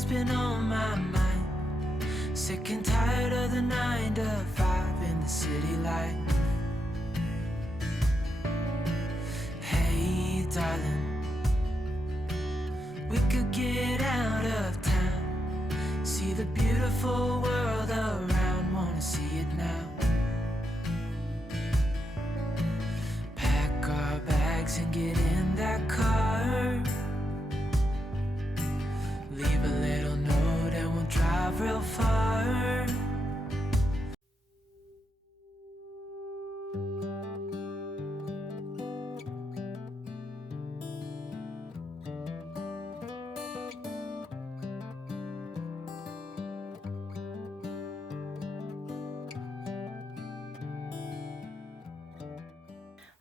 what's been on my mind. Sick and tired of the 9 to 5 in the city light. Hey, darling, we could get out of town, see the beautiful world around, wanna see it now. Pack our bags and get in that car, leave a little note and we'll drive real far.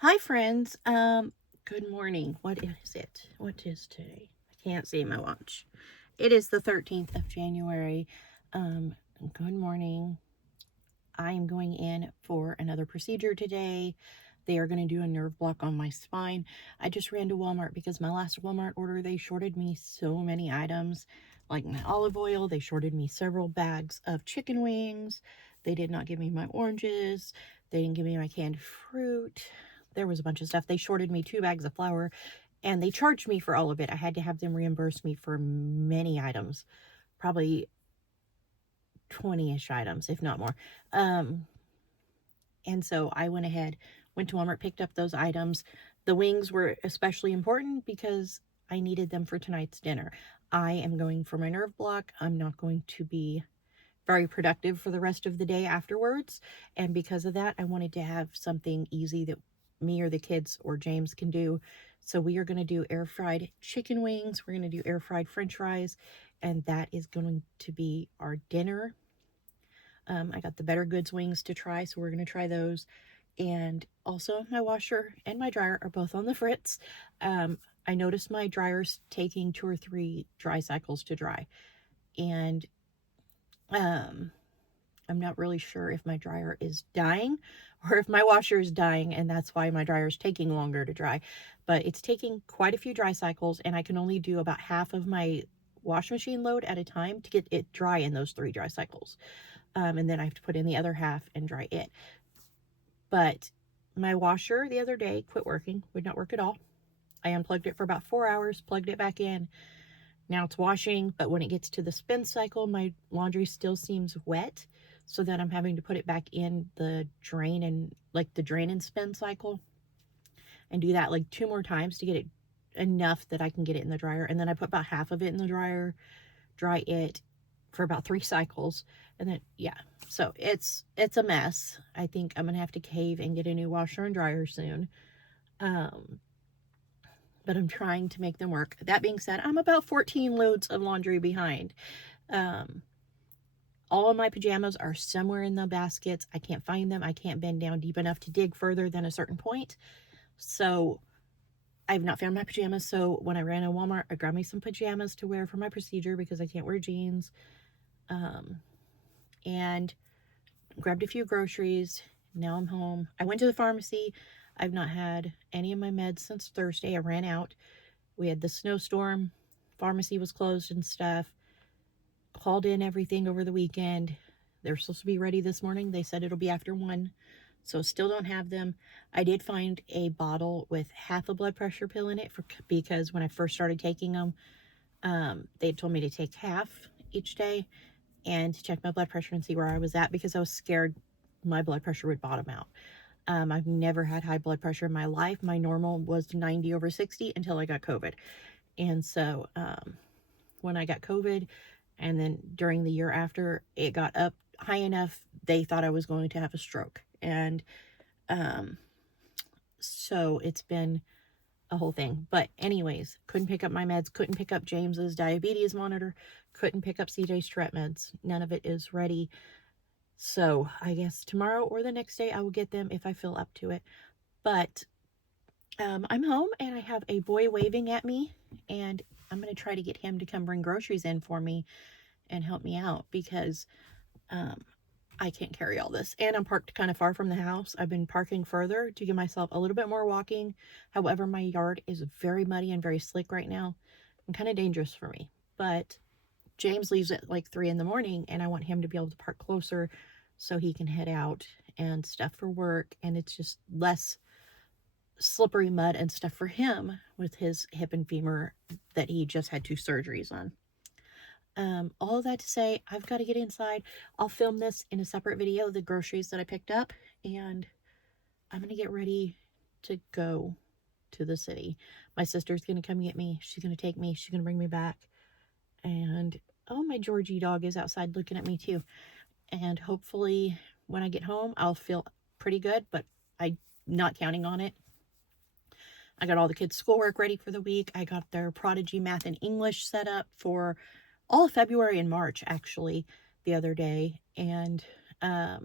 Hi friends, good morning. What is it? What is today? I can't see my watch. It is the 13th of January. Good morning. I am going in for another procedure today. They are going to do a nerve block on my spine. I just ran to Walmart because my last Walmart order, they shorted me so many items, like my olive oil. They shorted me several bags of chicken wings. They did not give me my oranges. They didn't give me my canned fruit. There was a bunch of stuff. They shorted me 2 bags of flour, and they charged me for all of it. I had to have them reimburse me for many items, probably 20-ish items, if not more. And so I went to Walmart, picked up those items. The wings were especially important because I needed them for tonight's dinner. I am going for my nerve block. I'm not going to be very productive for the rest of the day afterwards. And because of that, I wanted to have something easy that me or the kids or James can do. So we are going to do air fried chicken wings. We're going to do air fried French fries. And that is going to be our dinner. I got the Better Goods wings to try, so we're going to try those. And also my washer and my dryer are both on the fritz. I noticed my dryer's taking 2 or 3 dry cycles to dry. And I'm not really sure if my dryer is dying or if my washer is dying, and that's why my dryer is taking longer to dry. But it's taking quite a few dry cycles, and I can only do about half of my wash machine load at a time to get it dry in those 3 dry cycles. And then I have to put in the other half and dry it. But my washer the other day quit working, would not work at all. I unplugged it for about 4 hours, plugged it back in. Now it's washing, but when it gets to the spin cycle, my laundry still seems wet. So then I'm having to put it back in the drain and spin cycle and do that like 2 more times to get it enough that I can get it in the dryer. And then I put about half of it in the dryer, dry it for about 3 cycles. And then, yeah, so it's a mess. I think I'm going to have to cave and get a new washer and dryer soon. But I'm trying to make them work. That being said, I'm about 14 loads of laundry behind. All of my pajamas are somewhere in the baskets. I can't find them. I can't bend down deep enough to dig further than a certain point. So I've not found my pajamas. So when I ran to Walmart, I grabbed me some pajamas to wear for my procedure because I can't wear jeans. And grabbed a few groceries. Now I'm home. I went to the pharmacy. I've not had any of my meds since Thursday. I ran out. We had the snowstorm. Pharmacy was closed and stuff. Called in everything over the weekend. They're supposed to be ready this morning. They said it'll be after 1. So still don't have them. I did find a bottle with half a blood pressure pill in it because when I first started taking them, they told me to take half each day and to check my blood pressure and see where I was at because I was scared my blood pressure would bottom out. I've never had high blood pressure in my life. My normal was 90/60 until I got COVID. And so when I got COVID and then during the year after, it got up high enough, they thought I was going to have a stroke. And so it's been a whole thing. But anyways, couldn't pick up my meds, couldn't pick up James's diabetes monitor, couldn't pick up CJ's strep meds. None of it is ready. So I guess tomorrow or the next day I will get them if I feel up to it. But I'm home and I have a boy waving at me, and I'm going to try to get him to come bring groceries in for me and help me out because I can't carry all this. And I'm parked kind of far from the house. I've been parking further to give myself a little bit more walking. However, my yard is very muddy and very slick right now and kind of dangerous for me. But James leaves at like 3 in the morning, and I want him to be able to park closer so he can head out and stuff for work, and it's just less slippery mud and stuff for him with his hip and femur that he just had 2 surgeries on. All that to say, I've got to get inside. I'll film this in a separate video, the groceries that I picked up, and I'm going to get ready to go to the city. My sister's going to come get me. She's going to take me. She's going to bring me back. And, oh, my Georgie dog is outside looking at me too. And hopefully when I get home, I'll feel pretty good, but I'm not counting on it. I got all the kids' schoolwork ready for the week. I got their Prodigy Math and English set up for all of February and March, actually, the other day. And I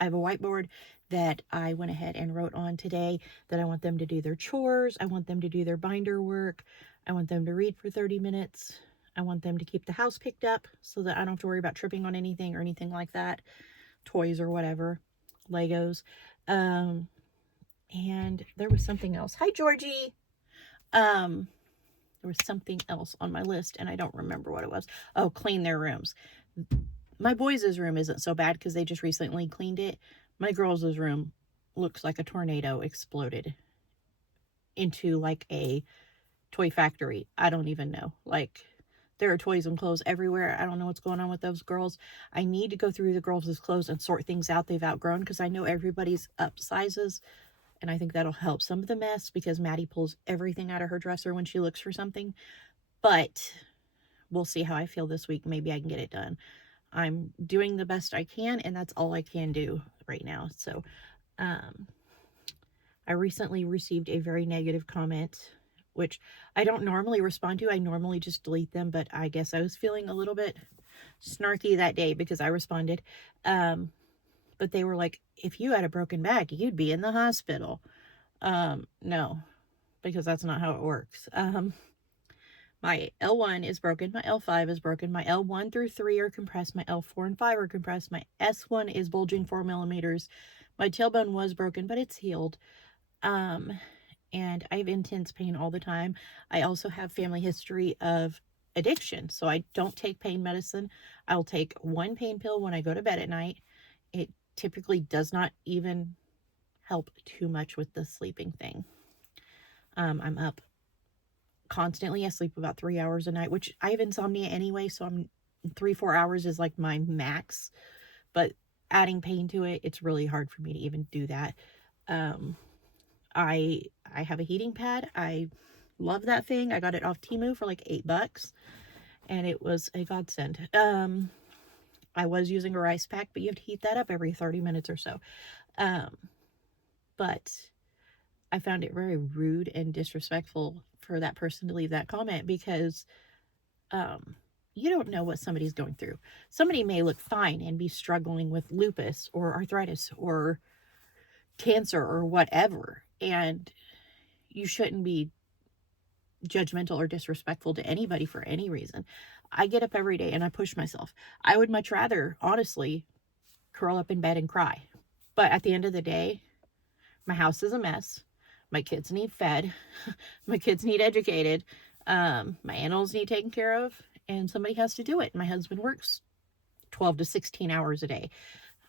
have a whiteboard that I went ahead and wrote on today that I want them to do their chores. I want them to do their binder work. I want them to read for 30 minutes. I want them to keep the house picked up so that I don't have to worry about tripping on anything or anything like that. Toys or whatever. Legos. And there was something else. Hi, Georgie. There was something else on my list, and I don't remember what it was. Oh, clean their rooms. My boys' room isn't so bad because they just recently cleaned it. My girls' room looks like a tornado exploded into like a toy factory. I don't even know. Like, there are toys and clothes everywhere. I don't know what's going on with those girls. I need to go through the girls' clothes and sort things out they've outgrown because I know everybody's up sizes. And I think that'll help some of the mess because Maddie pulls everything out of her dresser when she looks for something. But we'll see how I feel this week. Maybe I can get it done. I'm doing the best I can, and that's all I can do right now. So I recently received a very negative comment, which I don't normally respond to. I normally just delete them, but I guess I was feeling a little bit snarky that day because I responded. But they were like, if you had a broken back, you'd be in the hospital. No, because that's not how it works. My L1 is broken. My L5 is broken. My L1 through 3 are compressed. My L4 and 5 are compressed. My S1 is bulging 4 millimeters. My tailbone was broken, but it's healed. And I have intense pain all the time. I also have family history of addiction. So I don't take pain medicine. I'll take 1 pain pill when I go to bed at night. It typically does not even help too much with the sleeping thing. I'm up constantly. I sleep about 3 hours a night, which I have insomnia anyway, so 3-4 hours is like my max. But adding pain to it, it's really hard for me to even do that. I have a heating pad. I love that thing. I got it off Temu for like $8, and it was a godsend. I was using a rice pack, but you have to heat that up every 30 minutes or so. But I found it very rude and disrespectful for that person to leave that comment because you don't know what somebody's going through. Somebody may look fine and be struggling with lupus or arthritis or cancer or whatever, and you shouldn't be judgmental or disrespectful to anybody for any reason. I get up every day and I push myself. I would much rather, honestly, curl up in bed and cry. But at the end of the day, my house is a mess. My kids need fed. My kids need educated. My animals need taken care of. And somebody has to do it. My husband works 12 to 16 hours a day,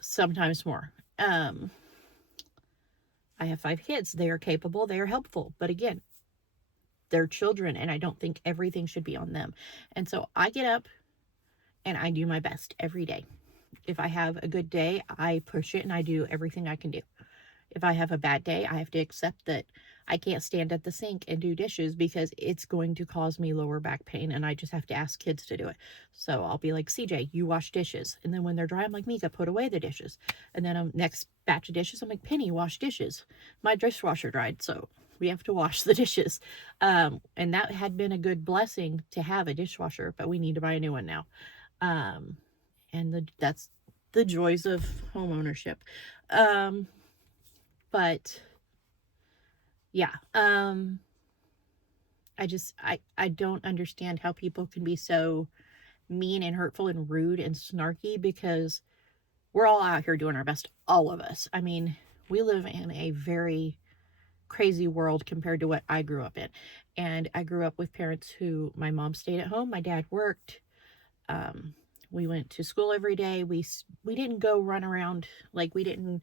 sometimes more. I have 5 kids. They are capable. They are helpful. But again, they're children, and I don't think everything should be on them. And so I get up and I do my best every day. If I have a good day, I push it and I do everything I can do. If I have a bad day, I have to accept that I can't stand at the sink and do dishes because it's going to cause me lower back pain, and I just have to ask kids to do it. So I'll be like, CJ, you wash dishes. And then when they're dry, I'm like, Mika, put away the dishes. And then next batch of dishes, I'm like, Penny, wash dishes. My dishwasher dried, so we have to wash the dishes. And that had been a good blessing to have a dishwasher, but we need to buy a new one now. And that's the joys of home ownership. But yeah, I don't understand how people can be so mean and hurtful and rude and snarky because we're all out here doing our best, all of us. I mean, we live in a very crazy world compared to what I grew up in. And I grew up with parents who, my mom stayed at home, my dad worked. We went to school every day. We didn't go run around, like we didn't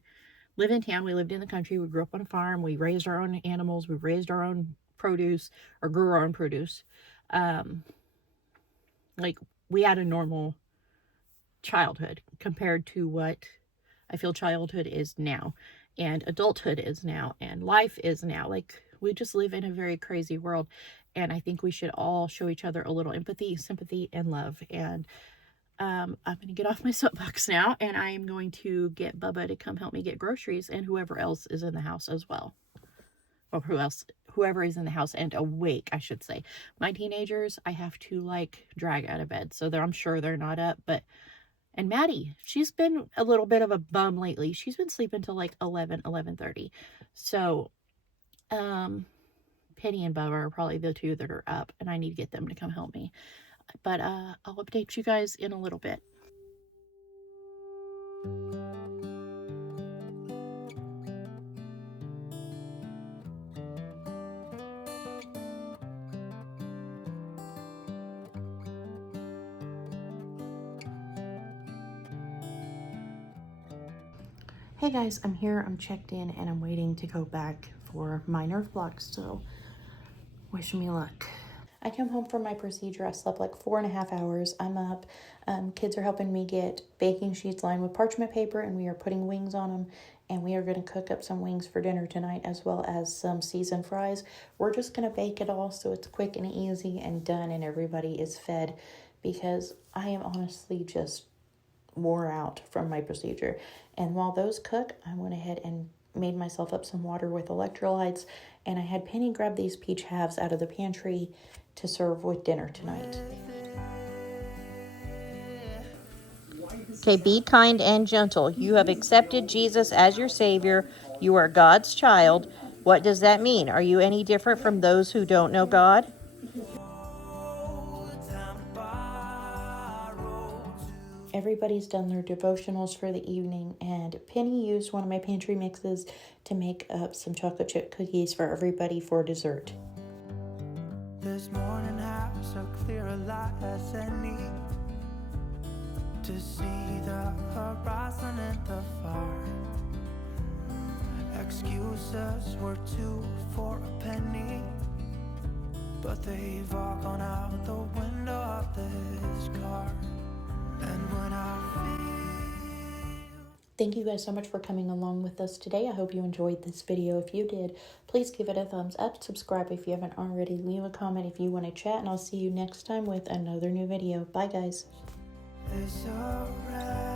live in town. We lived in the country. We grew up on a farm. We raised our own animals. We raised our own produce, or grew our own produce. Like, we had a normal childhood compared to what I feel childhood is now, and adulthood is now, and life is now. Like, we just live in a very crazy world, and I think we should all show each other a little empathy, sympathy, and love. And I'm going to get off my soapbox now, and I am going to get Bubba to come help me get groceries, and whoever else is in the house as well. Or whoever is in the house and awake, I should say. My teenagers, I have to, like, drag out of bed, so I'm sure they're not up. But, and Maddie, she's been a little bit of a bum lately. She's been sleeping till like 11:30. So, Penny and Bubba are probably the two that are up, and I need to get them to come help me. But I'll update you guys in a little bit. Hey guys, I'm here, I'm checked in, and I'm waiting to go back for my nerve block, so wish me luck. I come home from my procedure. I slept like 4.5 hours. I'm up. Kids are helping me get baking sheets lined with parchment paper, and we are putting wings on them. And we are going to cook up some wings for dinner tonight, as well as some seasoned fries. We're just going to bake it all so it's quick and easy and done, and everybody is fed, because I am honestly just wore out from my procedure. And while those cook, I went ahead and made myself up some water with electrolytes, and I had Penny grab these peach halves out of the pantry to serve with dinner tonight. Okay, be kind and gentle. You have accepted Jesus as your Savior. You are God's child. What does that mean? Are you any different from those who don't know God? Everybody's done their devotionals for the evening, and Penny used one of my pantry mixes to make up some chocolate chip cookies for everybody for dessert. This morning has so clear a light as any to see the horizon and the far. Excuses were 2 for a penny, but they've all gone out the window of this car. And when I Thank you guys so much for coming along with us today. I hope you enjoyed this video. If you did, please give it a thumbs up, subscribe if you haven't already, leave a comment if you want to chat, and I'll see you next time with another new video. Bye guys. it's alright.